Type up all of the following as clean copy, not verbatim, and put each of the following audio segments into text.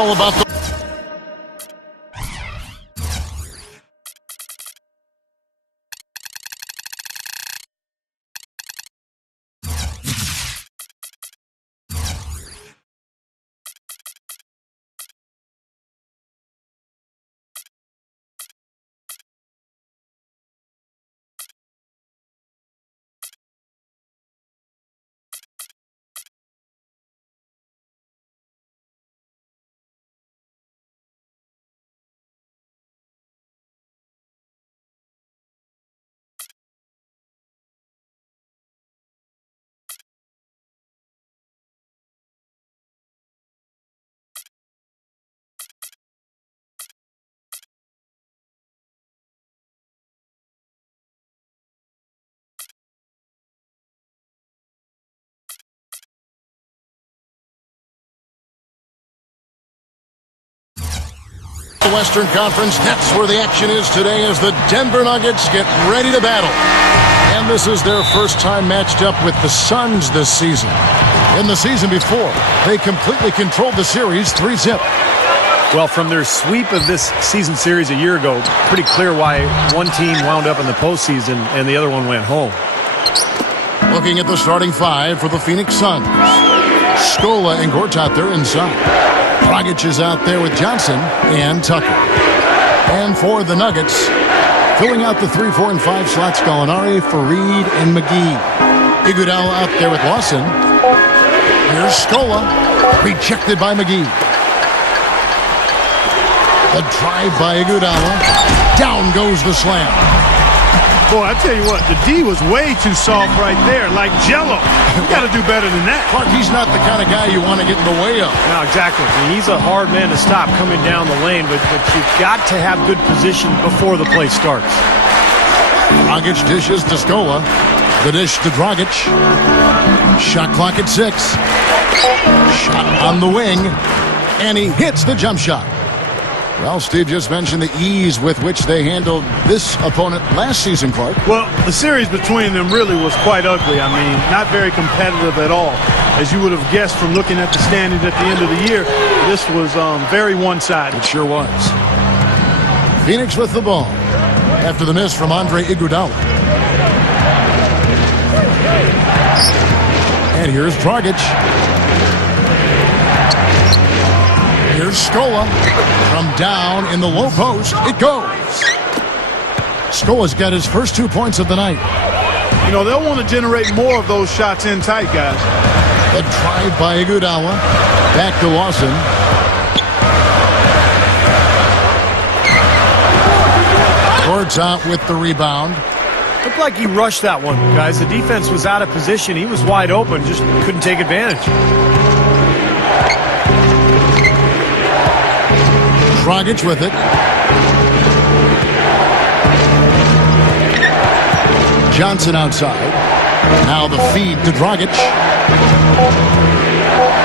All about the Western Conference. That's where the action is today as the Denver Nuggets get ready to battle. And this is their first time matched up with the Suns this season. In the season before, they completely controlled the series 3-0. Well, from their sweep of this season series a year ago, pretty clear why one team wound up in the postseason and the other one went home. Looking at the starting five for the Phoenix Suns. Scola and Gortat there inside. Dragic is out there with Johnson and Tucker. And for the Nuggets, filling out the 3, 4, and 5 slots, Gallinari, Fareed, and McGee. Iguodala out there with Lawson. Here's Scola, rejected by McGee. The drive by Iguodala. Down goes the slam. Boy, I tell you what, the D was way too soft right there, like Jell-O. You got to do better than that. Clark, he's not the kind of guy you want to get in the way of. No, exactly. He's a hard man to stop coming down the lane, but you've got to have good position before the play starts. Dragic dishes to Scola. The dish to Dragic. Shot clock at 6. Shot on the wing, and he hits the jump shot. Well, Steve just mentioned the ease with which they handled this opponent last season, Clark. Well, the series between them really was quite ugly. I mean, not very competitive at all. As you would have guessed from looking at the standings at the end of the year, this was very one-sided. It sure was. Phoenix with the ball after the miss from Andre Iguodala. And here's Dragic. Here's Scola. From down in the low post, it goes. Scola's got his first 2 points of the night. You know, they'll want to generate more of those shots in tight, guys. The drive by Iguodala. Back to Lawson. Gortat with the rebound. Looked like he rushed that one, guys. The defense was out of position. He was wide open, just couldn't take advantage. Dragic with it. Johnson outside. Now the feed to Dragic.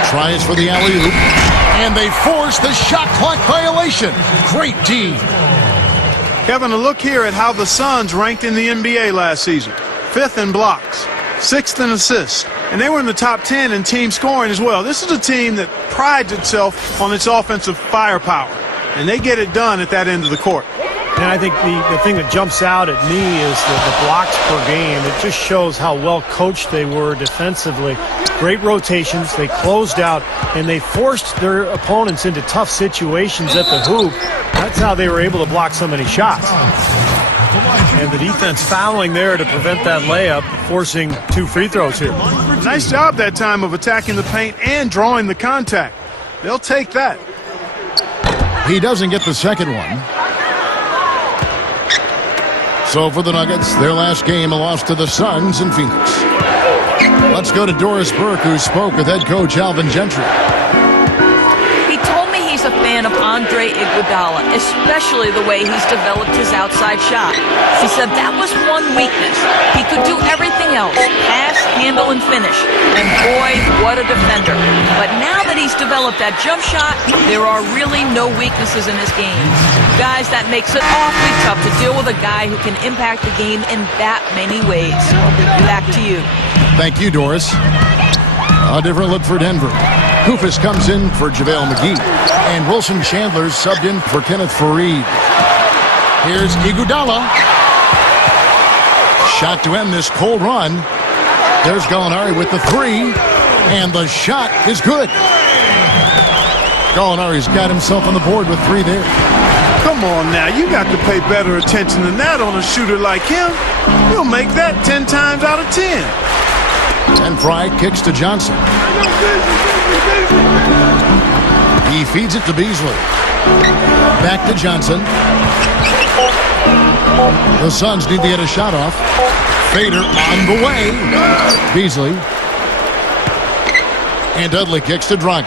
Tries for the alley-oop. And they force the shot clock violation. Great D. Kevin, a look here at how the Suns ranked in the NBA last season. 5th in blocks, 6th in assists, and they were in the top 10 in team scoring as well. This is a team that prides itself on its offensive firepower, and they get it done at that end of the court. And I think the thing that jumps out at me is the blocks per game. It just shows how well coached they were defensively. Great rotations. They closed out, and they forced their opponents into tough situations at the hoop. That's how they were able to block so many shots. And the defense fouling there to prevent that layup, forcing 2 free throws here. Nice job that time of attacking the paint and drawing the contact. They'll take that. He doesn't get the second one. So for the Nuggets, their last game, a loss to the Suns in Phoenix. Let's go to Doris Burke, who spoke with head coach Alvin Gentry. He told me he's a fan of Andre Iguodala, especially the way he's developed his outside shot. He said that was one weakness. He could do everything else, pass, handle, and finish. And boy, what a defender. But now that he's developed that jump shot, there are really no weaknesses in his game. Guys, that makes it awfully tough to deal with a guy who can impact the game in that many ways. Back to you. Thank you, Doris. A different look for Denver. Kufis comes in for JaVale McGee. And Wilson Chandler subbed in for Kenneth Faried. Here's Iguodala. Shot to end this cold run. There's Gallinari with the three. And the shot is good. Gallinari's got himself on the board with three there. Come on now, you got to pay better attention than that on a shooter like him. He'll make that 10 times out of 10. And Fry kicks to Johnson. He feeds it to Beasley. Back to Johnson. The Suns need to get a shot off. Fader on the way. Beasley. And Dudley kicks to Dragic.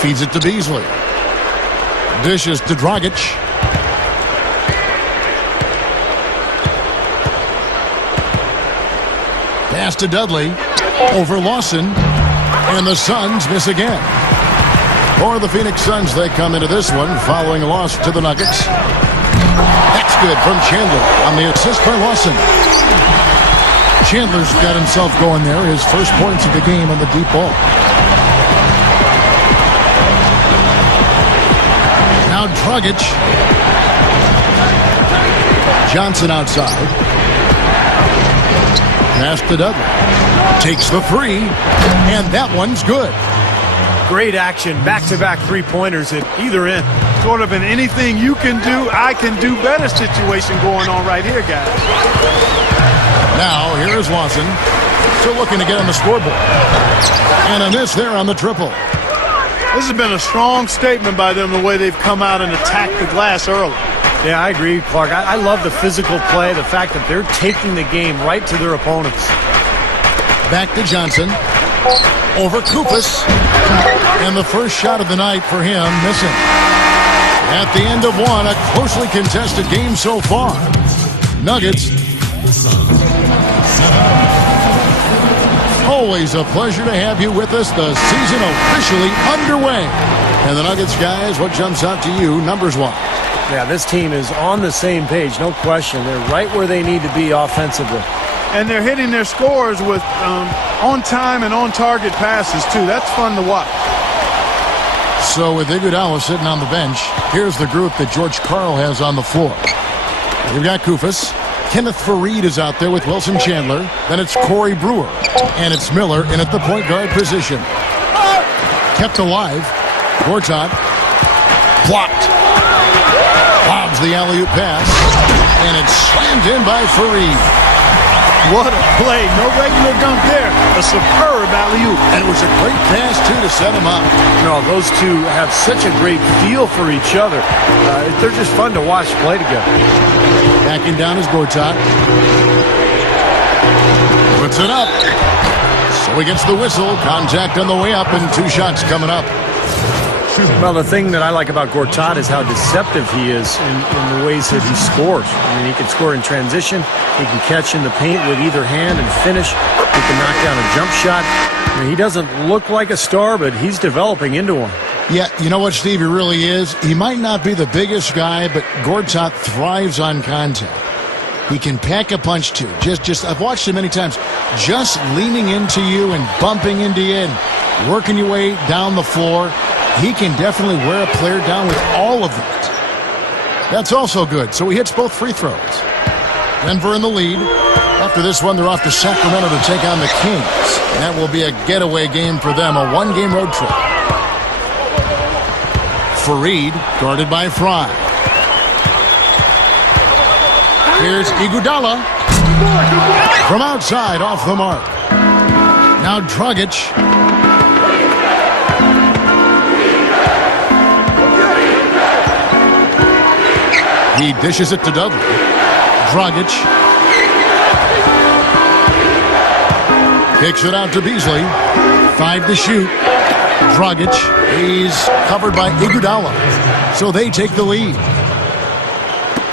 Feeds it to Beasley. Dishes to Dragic. Pass to Dudley. Over Lawson. And the Suns miss again. For the Phoenix Suns, they come into this one following a loss to the Nuggets. That's good from Chandler on the assist by Lawson. Chandler's got himself going there. His first points of the game on the deep ball. Now Dragic. Johnson outside. Pass to Dudley. Takes the three. And that one's good. Great action. Back-to-back three-pointers at either end. Sort of an anything you can do, I can do better situation going on right here, guys. Now, here is Lawson. Still looking to get on the scoreboard. And a miss there on the triple. This has been a strong statement by them, the way they've come out and attacked the glass early. Yeah, I agree, Clark. I love the physical play, the fact that they're taking the game right to their opponents. Back to Johnson. Over Kufis. And the first shot of the night for him, missing. At the end of one, a closely contested game so far. Nuggets. Always a pleasure to have you with us. The season officially underway. And the Nuggets, guys, what jumps out to you numbers-wise? Yeah, this team is on the same page, no question. They're right where they need to be offensively. And they're hitting their scores with on-time and on-target passes, too. That's fun to watch. So with Iguodala sitting on the bench, here's the group that George Karl has on the floor. We've got Kufis. Kenneth Faried is out there with Wilson Chandler. Then it's Corey Brewer. And it's Miller in at the point guard position. Kept alive. Gortat. Blocked. Lobs the alley-oop pass. And it's slammed in by Faried. What a play. No regular dunk there. A superb alley-oop. And it was a great pass, too, to set him up. No, those two have such a great feel for each other. They're just fun to watch play together. Backing down is Gortat. Puts it up. So he gets the whistle. Contact on the way up and two shots coming up. Well, the thing that I like about Gortat is how deceptive he is in the ways that he scores. I mean, he can score in transition. He can catch in the paint with either hand and finish. He can knock down a jump shot. I mean, he doesn't look like a star, but he's developing into one. Yeah, you know what, Steve, he really is? He might not be the biggest guy, but Gortat thrives on contact. He can pack a punch, too. Just I've watched him many times. Just leaning into you and bumping into you and working your way down the floor. He can definitely wear a player down with all of that. That's also good. So he hits both free throws. Denver in the lead. After this one, they're off to Sacramento to take on the Kings. And that will be a getaway game for them, a one-game road trip. Faried, guarded by Fry. Here's Iguodala. From outside, off the mark. Now Dragic. He dishes it to Dudley. Dragic. Kicks it out to Beasley. 5 to shoot. Dragic. He's covered by Iguodala. So they take the lead.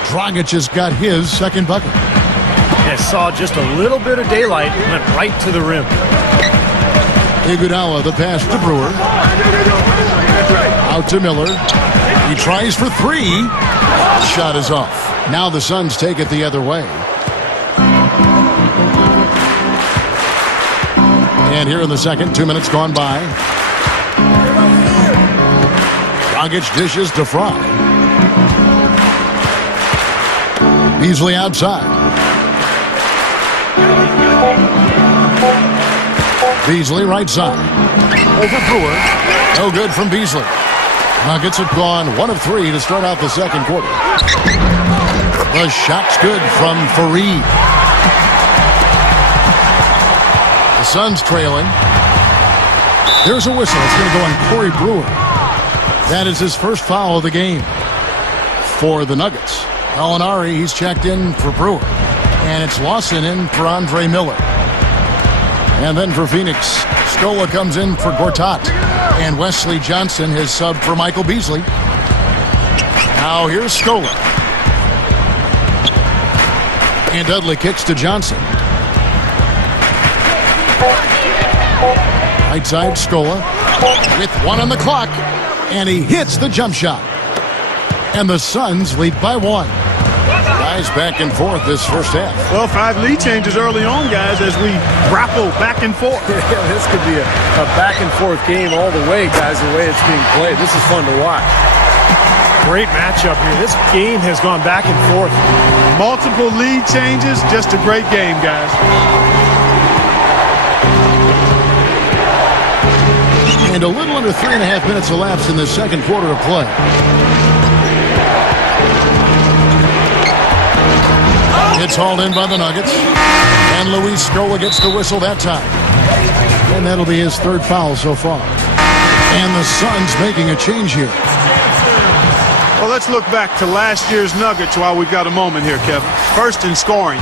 Dragic has got his second bucket. I saw just a little bit of daylight. Went right to the rim. Iguodala, the pass to Brewer. Out to Miller. He tries for three. Shot is off. Now the Suns take it the other way. And here in the second, 2 minutes gone by. Dragic dishes to Fry. Beasley outside. Beasley right side. Over Brewer. No good from Beasley. Nuggets have gone 1 of 3 to start out the second quarter. The shot's good from Fareed. The Suns trailing. There's a whistle. It's going to go on Corey Brewer. That is his first foul of the game for the Nuggets. Gallinari, he's checked in for Brewer. And it's Lawson in for Andre Miller. And then for Phoenix, Scola comes in for Gortat. And Wesley Johnson has subbed for Michael Beasley. Now here's Scola. And Dudley kicks to Johnson. Right side, Scola. With 1 on the clock. And he hits the jump shot. And the Suns lead by 1. Guys back and forth this first half. Well, 5 lead changes early on, guys, as we grapple back and forth. Yeah, this could be a back and forth game all the way, guys, the way it's being played. This is fun to watch. Great matchup here. This game has gone back and forth. Multiple lead changes, just a great game, guys. And a little under 3.5 minutes elapsed in the second quarter of play. It's hauled in by the Nuggets. And Luis Scola gets the whistle that time. And that'll be his 3rd foul so far. And the Suns making a change here. Well, let's look back to last year's Nuggets while we've got a moment here, Kevin. First in scoring,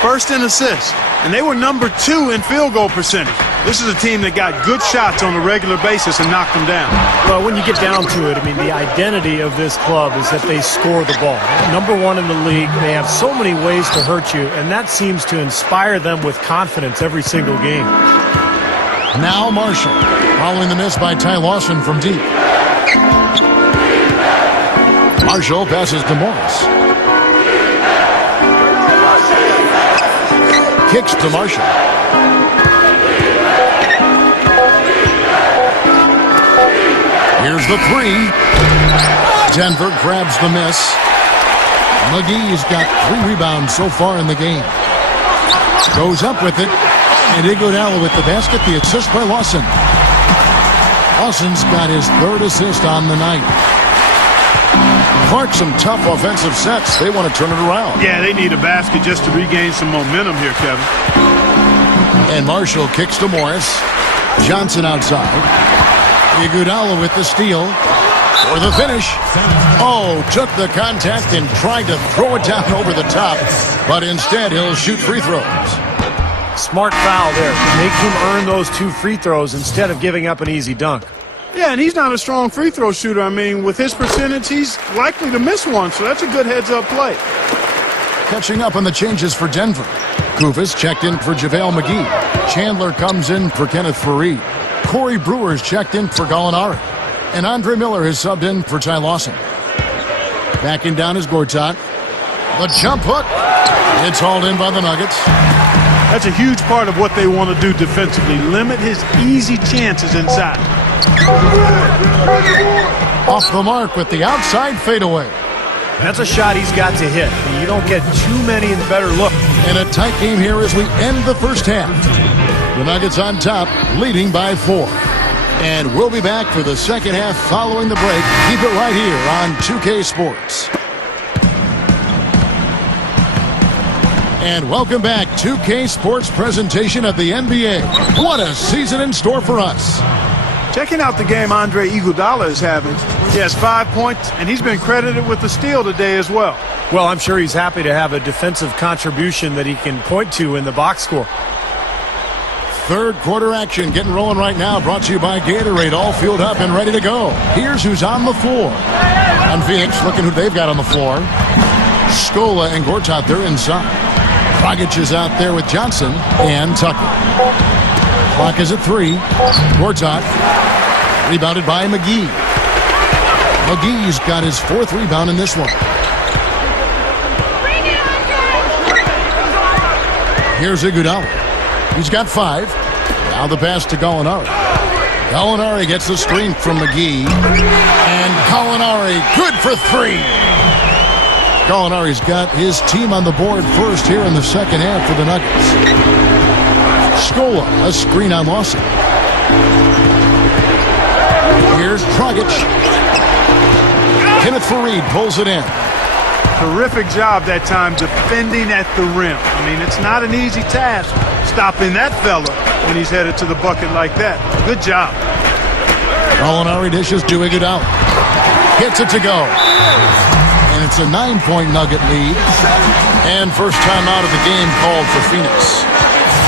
first in assists, and they were number 2 in field goal percentage. This is a team that got good shots on a regular basis and knocked them down. Well, when you get down to it, I mean, the identity of this club is that they score the ball. Number 1 in the league. They have so many ways to hurt you, and that seems to inspire them with confidence every single game. Now Marshall, following the miss by Ty Lawson from deep. Marshall passes to Morris. Kicks to Marshall. Here's the 3. Denver grabs the miss. McGee's got 3 rebounds so far in the game. Goes up with it. And Iguodala with the basket, the assist by Lawson. Lawson's got his 3rd assist on the night. Clark, some tough offensive sets. They want to turn it around. Yeah, they need a basket just to regain some momentum here, Kevin. And Marshall kicks to Morris. Johnson outside. Iguodala with the steal. For the finish. Oh, took the contact and tried to throw it down over the top. But instead, he'll shoot free throws. Smart foul there. Make him earn those 2 free throws instead of giving up an easy dunk. Yeah, and he's not a strong free throw shooter. I mean, with his percentage, he's likely to miss one, so that's a good heads-up play. Catching up on the changes for Denver. Kufis checked in for JaVale McGee. Chandler comes in for Kenneth Fareed. Corey Brewer's checked in for Gallinari. And Andre Miller has subbed in for Ty Lawson. Backing down is Gortat. The jump hook. It's hauled in by the Nuggets. That's a huge part of what they want to do defensively. Limit his easy chances inside. Off the mark with the outside fadeaway. That's a shot he's got to hit. You don't get too many in the better look. And a tight game here as we end the first half. The Nuggets on top, leading by 4. And we'll be back for the second half following the break. Keep it right here on 2K Sports. And welcome back, 2K Sports presentation of the NBA. What a season in store for us. Checking out the game Andre Iguodala is having. He has 5 points, and he's been credited with the steal today as well. Well, I'm sure he's happy to have a defensive contribution that he can point to in the box score. Third quarter action getting rolling right now, brought to you by Gatorade, all fueled up and ready to go. Here's who's on the floor. On Phoenix, looking who they've got on the floor. Scola and Gortat, they're inside. Dragic is out there with Johnson and Tucker. Clock is at 3. Gortat rebounded by McGee. McGee's got his 4th rebound in this one. Here's Iguodala. He's got 5. Now the pass to Gallinari. Gallinari gets the screen from McGee. And Gallinari, good for three. Gallinari's got his team on the board first here in the second half for the Nuggets. Scola, a screen on Lawson. Here's Dragic. Kenneth Faried pulls it in. Terrific job that time defending at the rim. I mean, it's not an easy task stopping that fella when he's headed to the bucket like that. Good job. Gallinari dishes to Iguodala. Gets it to go. And it's a 9-point Nugget lead. And first time out of the game called for Phoenix.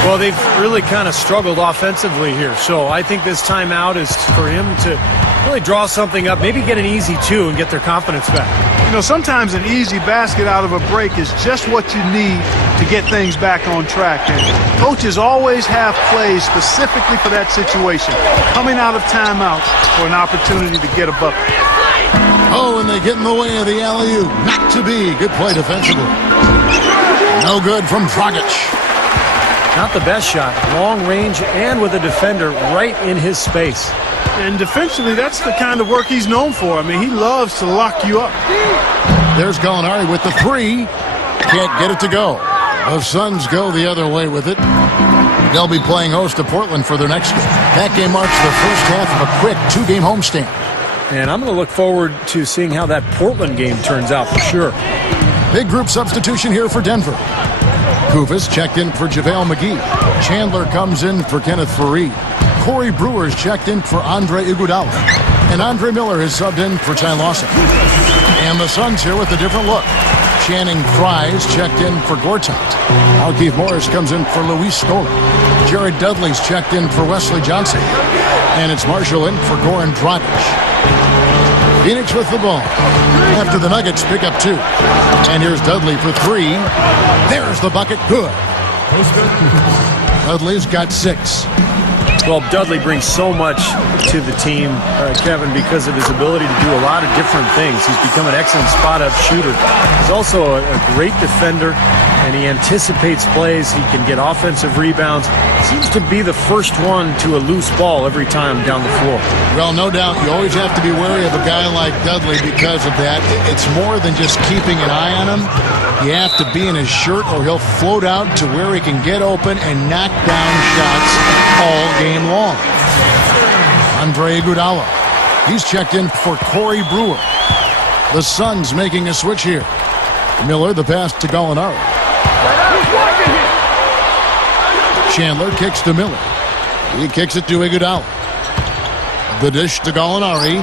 Well, they've really kind of struggled offensively here. So I think this timeout is for him to really draw something up, maybe get an easy two and get their confidence back. You know, sometimes an easy basket out of a break is just what you need to get things back on track. And coaches always have plays specifically for that situation, coming out of timeout for an opportunity to get a bucket. Oh, and they get in the way of the alley-oop. Not to be. Good play defensively. No good from Dragic. Not the best shot. Long range and with a defender right in his space. And defensively, that's the kind of work he's known for. I mean, he loves to lock you up. There's Gallinari with the three. Can't get it to go. The Suns go the other way with it. They'll be playing host to Portland for their next game. That game marks the first half of a quick two-game homestand. And I'm going to look forward to seeing how that Portland game turns out for sure. Big group substitution here for Denver. Kufis checked in for JaVale McGee. Chandler comes in for Kenneth Faried. Corey Brewer's checked in for Andre Iguodala. And Andre Miller is subbed in for Ty Lawson. And the Suns here with a different look. Channing Frye's checked in for Gortat. Keith Morris comes in for Luis Scola. Jared Dudley's checked in for Wesley Johnson. And it's Marshall in for Goran Dragic. Phoenix with the ball after the Nuggets pick up two. And here's Dudley for three. There's the bucket. Good. Dudley's got 6. Well, Dudley brings so much to the team, Kevin, because of his ability to do a lot of different things. He's become an excellent spot-up shooter. He's also a great defender, and he anticipates plays. He can get offensive rebounds. Seems to be the first one to a loose ball every time down the floor. Well, no doubt, you always have to be wary of a guy like Dudley because of that. It's more than just keeping an eye on him. You have to be in his shirt or he'll float out to where he can get open and knock down shots all game long. Andre Iguodala. He's checked in for Corey Brewer. The Suns making a switch here. Miller, the pass to Gallinari. Chandler kicks to Miller. He kicks it to Iguodala. The dish to Gallinari.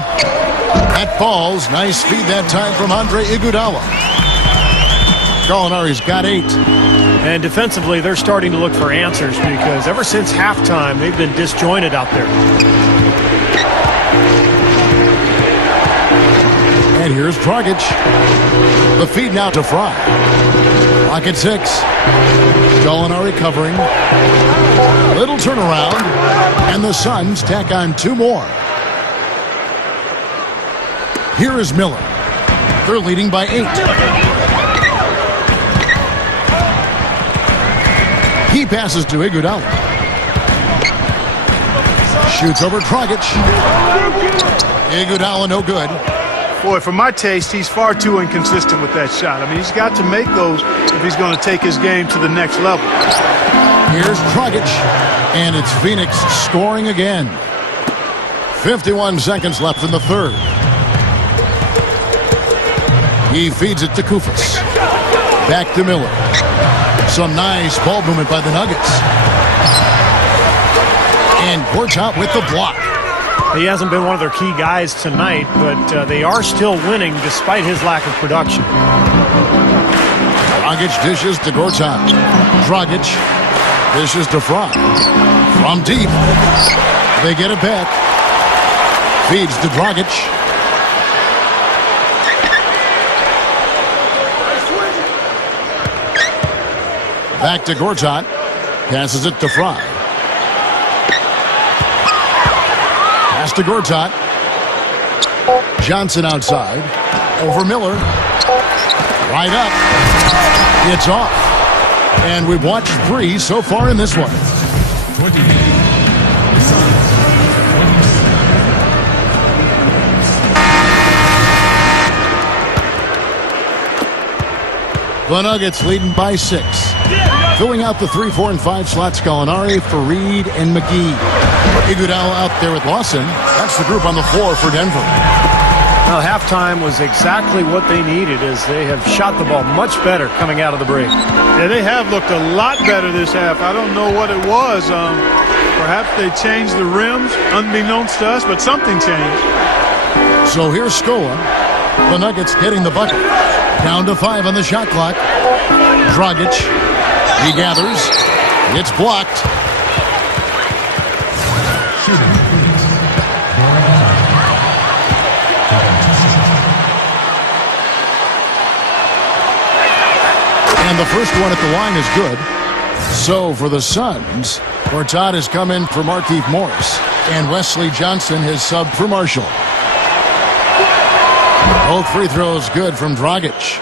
That falls. Nice feed that time from Andre Iguodala. Gallinari's got 8. And defensively, they're starting to look for answers because ever since halftime, they've been disjointed out there. And here's Dragic. The feed now to Fry. Clock at 6. Gallinari covering. Little turnaround. And the Suns tack on 2 more. Here is Miller. They're leading by 8. He passes to Iguodala. Shoots over Dragic. Iguodala no good. Boy, for my taste, he's far too inconsistent with that shot. I mean, he's got to make those if he's going to take his game to the next level. Here's Dragic. And it's Phoenix scoring again. 51 seconds left in the third. He feeds it to Kufis. Back to Miller. Some nice ball movement by the Nuggets. And Gortat with the block. He hasn't been one of their key guys tonight, but they are still winning despite his lack of production. Dragic dishes to Gortat. Dragic dishes to Fry. From deep. They get it back. Feeds to Dragic. Back to Gortat. Passes it to Fry. Pass to Gortat. Johnson outside. Over Miller. Right up. It's off. And we've watched 3 so far in this one. 20. The Nuggets leading by 6. Filling out the 3, 4, and 5 slots, Gallinari, Fareed, and McGee. Iguodala out there with Lawson. That's the group on the floor for Denver. Well, halftime was exactly what they needed, as they have shot the ball much better coming out of the break. Yeah, they have looked a lot better this half. I don't know what it was. Perhaps they changed the rims, unbeknownst to us, but something changed. So here's Scola. The Nuggets getting the bucket. Down to 5 on the shot clock. Dragic. He gathers. It's blocked. And the first one at the line is good. So for the Suns, Gortat has come in for Markieff Morris. And Wesley Johnson has subbed for Marshall. Both free throws good from Dragic.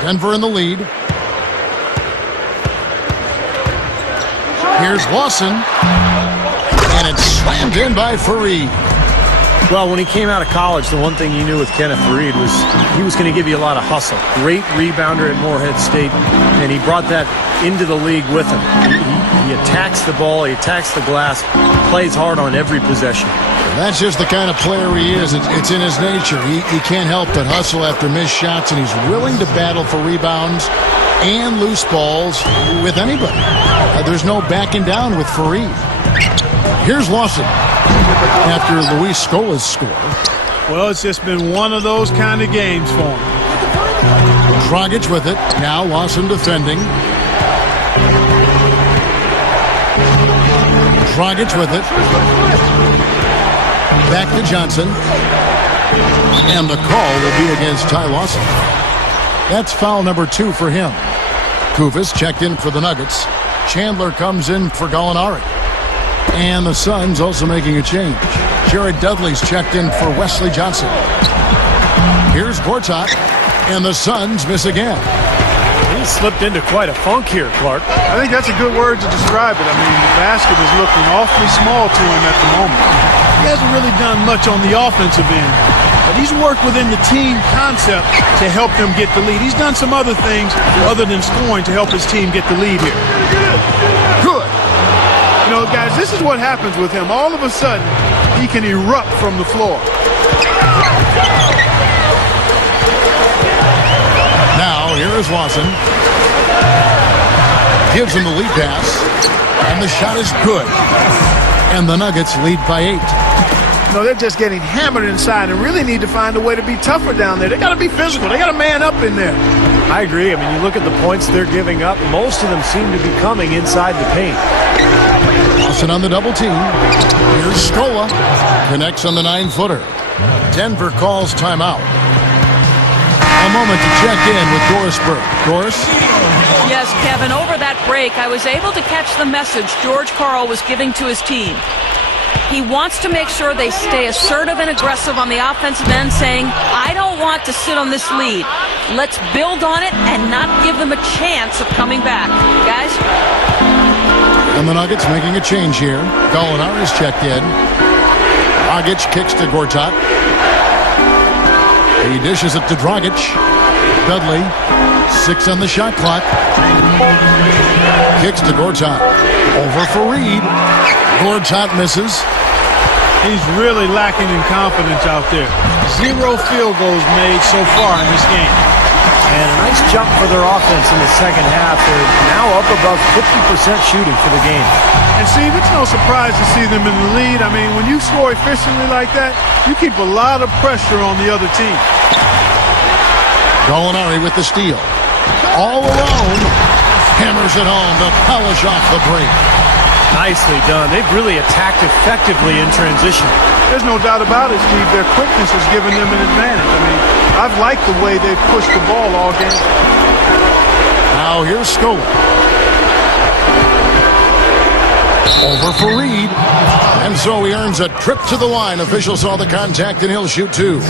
Denver in the lead. Here's Lawson. And it's slammed in by Fareed. Well, when he came out of college, the one thing you knew with Kenneth Fareed was he was going to give you a lot of hustle. Great rebounder at Morehead State, and he brought that into the league with him. He attacks the ball, he attacks the glass, plays hard on every possession. That's just the kind of player he is. It's in his nature. He can't help but hustle after missed shots, and he's willing to battle for rebounds and loose balls with anybody. There's no backing down with Fareed. Here's Lawson after Luis Scola's score. Well, it's just been one of those kind of games for him. Dragic with it. Now Lawson defending. Dragic with it. Back to Johnson. And the call will be against Ty Lawson. That's foul number 2 for him. Kufis checked in for the Nuggets. Chandler comes in for Gallinari. And the Suns also making a change. Jared Dudley's checked in for Wesley Johnson. Here's Gortat. And the Suns miss again. He slipped into quite a funk here, Clark. I think that's a good word to describe it. I mean, the basket is looking awfully small to him at the moment. He hasn't really done much on the offensive end, but he's worked within the team concept to help them get the lead. He's done some other things other than scoring to help his team get the lead here. Good. You know, guys, this is what happens with him. All of a sudden, he can erupt from the floor. Now, here is Lawson. Gives him the lead pass. And the shot is good. And the Nuggets lead by 8. No, they're just getting hammered inside and really need to find a way to be tougher down there. They got to be physical. They got to man up in there. I agree. I mean, you look at the points they're giving up. Most of them seem to be coming inside the paint. Lawson on the double team. Here's Scola. Connects on the 9-footer. Denver calls timeout. A moment to check in with Doris Burke. Doris? Yes, Kevin, over that break, I was able to catch the message George Karl was giving to his team. He wants to make sure they stay assertive and aggressive on the offensive end, saying, I don't want to sit on this lead. Let's build on it and not give them a chance of coming back. Guys? And the Nuggets making a change here. Gallinari's checked in. Dragic kicks to Gortat. He dishes it to Dragic. Dudley, 6 on the shot clock. Kicks to Gortat. Over Fareed. Gortat misses. He's really lacking in confidence out there. 0 field goals made so far in this game. And a nice jump for their offense in the second half. They're now up above 50% shooting for the game. And Steve, it's no surprise to see them in the lead. I mean, when you score efficiently like that, you keep a lot of pressure on the other team. Gallinari with the steal. All alone. Hammers it home to polish off the break. Nicely done. They've really attacked effectively in transition. There's no doubt about it, Steve. Their quickness has given them an advantage. I mean, I've liked the way they've pushed the ball all game. Now here's Scola. Over Fareed. And so he earns a trip to the line. Officials saw the contact and he'll shoot 2.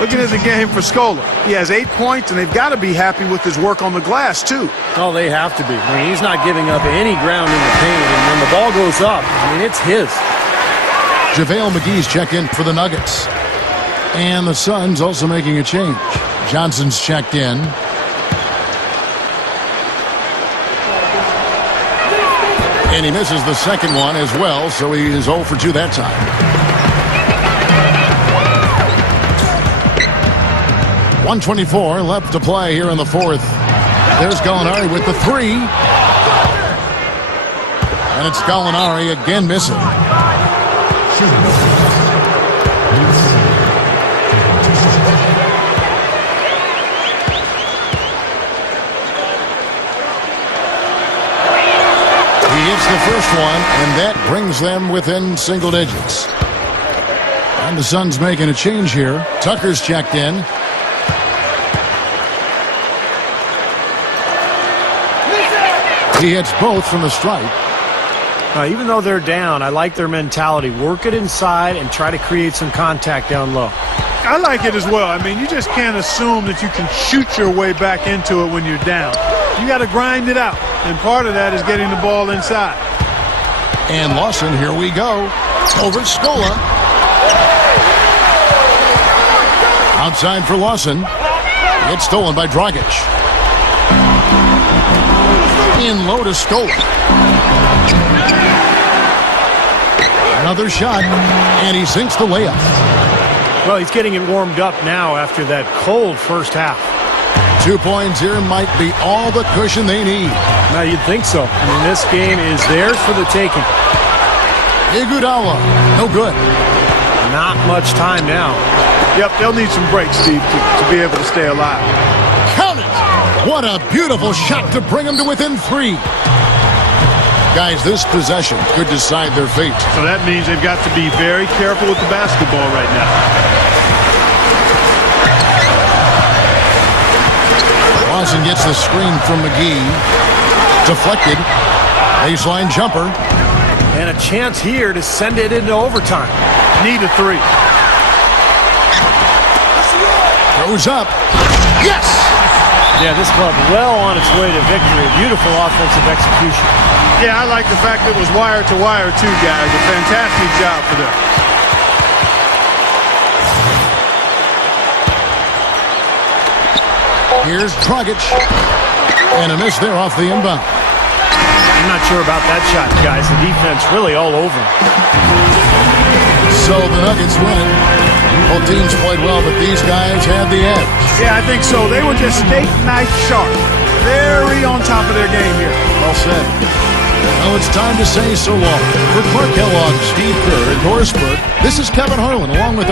Looking at the game for Scola, he has 8 points, and they've got to be happy with his work on the glass, too. Oh, they have to be. I mean, he's not giving up any ground in the paint, and when the ball goes up, I mean, it's his. JaVale McGee's check in for the Nuggets. And the Suns also making a change. Johnson's checked in. And he misses the second one as well, so he is 0 for 2 that time. 1:24 left to play here in the fourth. There's Gallinari with the three. And it's Gallinari again missing. He hits the first one, and that brings them within single digits. And the Suns making a change here. Tucker's checked in. He hits both from the stripe. Even though they're down, I like their mentality. Work it inside and try to create some contact down low. I like it as well. I mean, you just can't assume that you can shoot your way back into it when you're down. You got to grind it out, and part of that is getting the ball inside. And Lawson, here we go. Over Scola. Outside for Lawson. It's stolen by Dragic. In low to Scola. Another shot, and he sinks the layup. Well, he's getting it warmed up now after that cold first half. 2 points here might be all the cushion they need. Now, you'd think so. I mean, this game is theirs for the taking. Iguodala, no good. Not much time now. Yep, they'll need some breaks, Steve, to be able to stay alive. Count it! What a beautiful shot to bring them to within 3. Guys, this possession could decide their fate. So that means they've got to be very careful with the basketball right now. Lawson gets the screen from McGee. Deflected. Baseline jumper. And a chance here to send it into overtime. Need a 3. Goes up. Yes! Yeah, this club well on its way to victory. Beautiful offensive execution. Yeah, I like the fact that it was wire to wire too, guys. A fantastic job for them. Here's Dragic. And a miss there off the inbound. I'm not sure about that shot, guys. The defense really all over him. So the Nuggets win it. Both teams played well, but these guys had the edge. Yeah, I think so. They were just steak knife sharp. Very on top of their game here. Well said. Well, it's time to say so long. For Clark Kellogg, Steve Kerr, and Doris Burke, this is Kevin Harlan, along with our